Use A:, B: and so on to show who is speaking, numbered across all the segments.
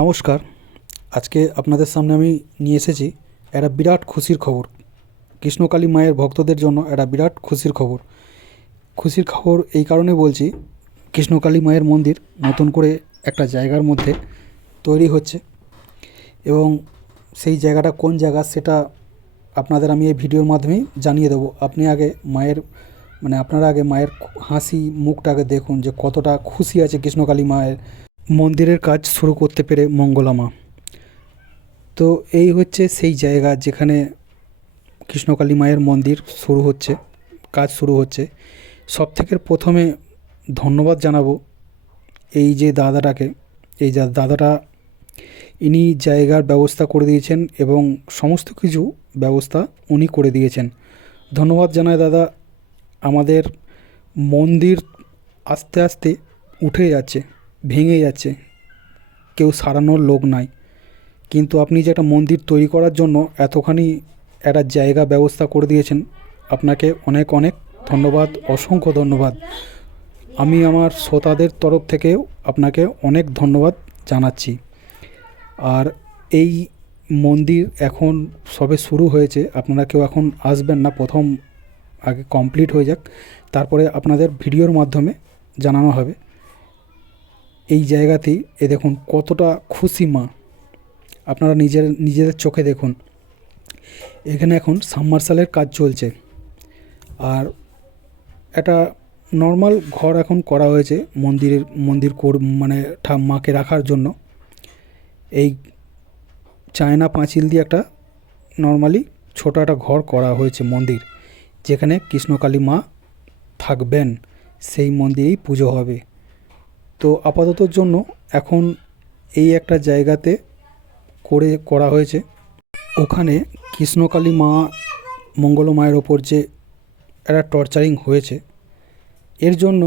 A: নমস্কার। আজকে আপনাদের সামনে আমি নিয়ে এসেছি একটা বিরাট খুশির খবর। কৃষ্ণকালী মায়ের ভক্তদের জন্য একটা বিরাট খুশির খবর। খুশির খবর এই কারণে বলছি, কৃষ্ণকালী মায়ের মন্দির নতুন করে একটা জায়গার মধ্যে তৈরি হচ্ছে এবং সেই জায়গাটা কোন জায়গা সেটা আপনাদের আমি এই ভিডিওর মাধ্যমেই জানিয়ে দেবো। আপনি আগে মায়ের মানে আপনারা আগে মায়ের হাসি মুখটা আগে দেখুন যে কতটা খুশি আছে কৃষ্ণকালী মায়ের মন্দিরের কাজ শুরু করতে পেরে মঙ্গলামা। তো এই হচ্ছে সেই জায়গা যেখানে কৃষ্ণকালী মায়ের মন্দির শুরু হচ্ছে, কাজ শুরু হচ্ছে। সব থেকে প্রথমে ধন্যবাদ জানাব এই যে দাদাটাকে। এই দাদাটা ইনি জায়গার ব্যবস্থা করে দিয়েছেন এবং সমস্ত কিছু ব্যবস্থা উনি করে দিয়েছেন। ধন্যবাদ জানাই দাদা, আমাদের মন্দির আস্তে আস্তে উঠে যাচ্ছে। ভেঙে যাচ্ছে। কেউ সারানোর লোক নাই। কিন্তু আপনি যে একটা মন্দির তৈরি করার জন্য এতখানি একটা জায়গা ব্যবস্থা করে দিয়েছেন, আপনাকে অনেক অনেক ধন্যবাদ, অসংখ্য ধন্যবাদ। আমি আমার শ্রোতাদের তরফ থেকেও আপনাকে অনেক ধন্যবাদ জানাচ্ছি। আর এই মন্দির এখন সবে শুরু হয়েছে। আপনারা কেউ এখন আসবেন না, প্রথম আগে কমপ্লিট হয়ে যাক। তারপরে আপনাদের ভিডিওর মাধ্যমে জানানো হবে। এই জায়গাতেই এ দেখুন কতটা খুশি মা। আপনারা নিজের, নিজেদের চোখে দেখুন। এখানে এখন সাবমার্শালের কাজ চলছে। আর একটা নর্মাল ঘর এখন করা হয়েছে মন্দিরের, মন্দির কর মানে মাকে রাখার জন্য। এই চায়না পাঁচিল দিয়ে একটা নর্মালি ছোটো একটা ঘর করা হয়েছে মন্দির, যেখানে কৃষ্ণকালী মা থাকবেন। সেই মন্দিরেই পুজো হবে। তো আপাততর জন্য এখন এই একটা জায়গাতে করে করা হয়েছে। ওখানে কৃষ্ণকালী মা মঙ্গল মায়ের ওপর যে একটা টর্চারিং হয়েছে, এর জন্য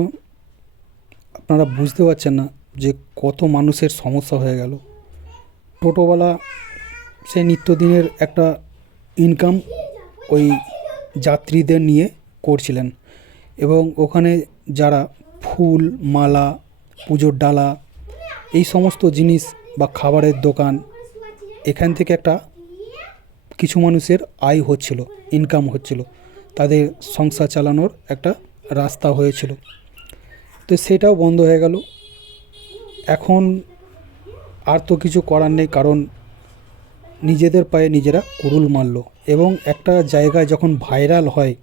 A: আপনারা বুঝতে পারছেন না যে কত মানুষের সমস্যা হয়ে গেল। টোটোওয়ালা সে নিত্যদিনের একটা ইনকাম ওই যাত্রীদের নিয়ে করছিলেন এবং ওখানে যারা ফুল, মালা পুজোর ডালা, এই সমস্ত জিনিস বা খাবারের দোকান, এখান থেকে একটা কিছু মানুষের আয় হচ্ছিল ইনকাম হচ্ছিল। তাদের সংসার চালানোর একটা রাস্তা হয়েছিল। তো সেটাও বন্ধ হয়ে গেল। এখন আর তো কিছু করার নেই, কারণ নিজেদের পায়ে নিজেরা কুরুল মারল এবং একটা জায়গায় যখন ভাইরাল হয়,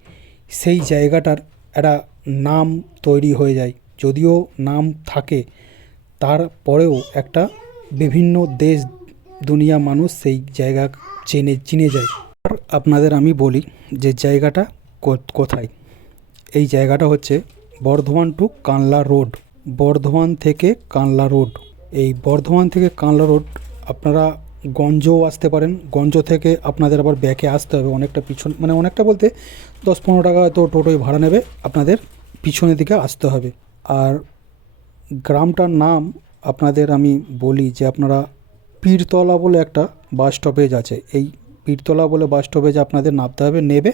A: সেই জায়গাটার একটা নাম তৈরি হয়ে যায়। যদিও নাম থাকে তারপরেও একটা বিভিন্ন দেশ, দুনিয়া মানুষ সেই জায়গা চেনে, চিনে যায়। আর আপনাদের আমি বলি যে জায়গাটা কোথায়? এই জায়গাটা হচ্ছে বর্ধমান টু কানলা রোড। বর্ধমান থেকে কানলা রোড। এই বর্ধমান থেকে কানলা রোড আপনারা গঞ্জও আসতে পারেন। গঞ্জ থেকে আপনাদের আবার ব্যাকে আসতে হবে অনেকটা পিছন মানে অনেকটা বলতে দশ পনেরো টাকা হয়তো টোটোয় ভাড়া নেবে। আপনাদের পিছনের দিকে আসতে হবে। গ্রামটার নাম আপনাদের আমি বলি যে আপনারা পীরতলা বলে একটা বাস স্টপেজ আছে। এই পীরতলা বলে বাস স্টপেজ আপনাদের নামতে হবে, নেবে,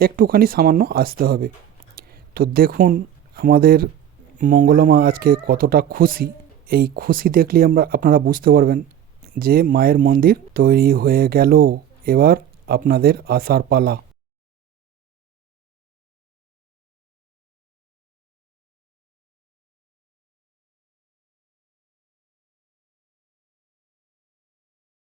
A: একটুখানি সামান্য আসতে হবে। তো দেখুন আমাদের মঙ্গলমা আজকে কতটা খুশি। এই খুশি দেখলেই আমরা, আপনারা বুঝতে পারবেন যে মায়ের মন্দির তৈরি হয়ে গেল। এবার আপনাদের আসার পালা।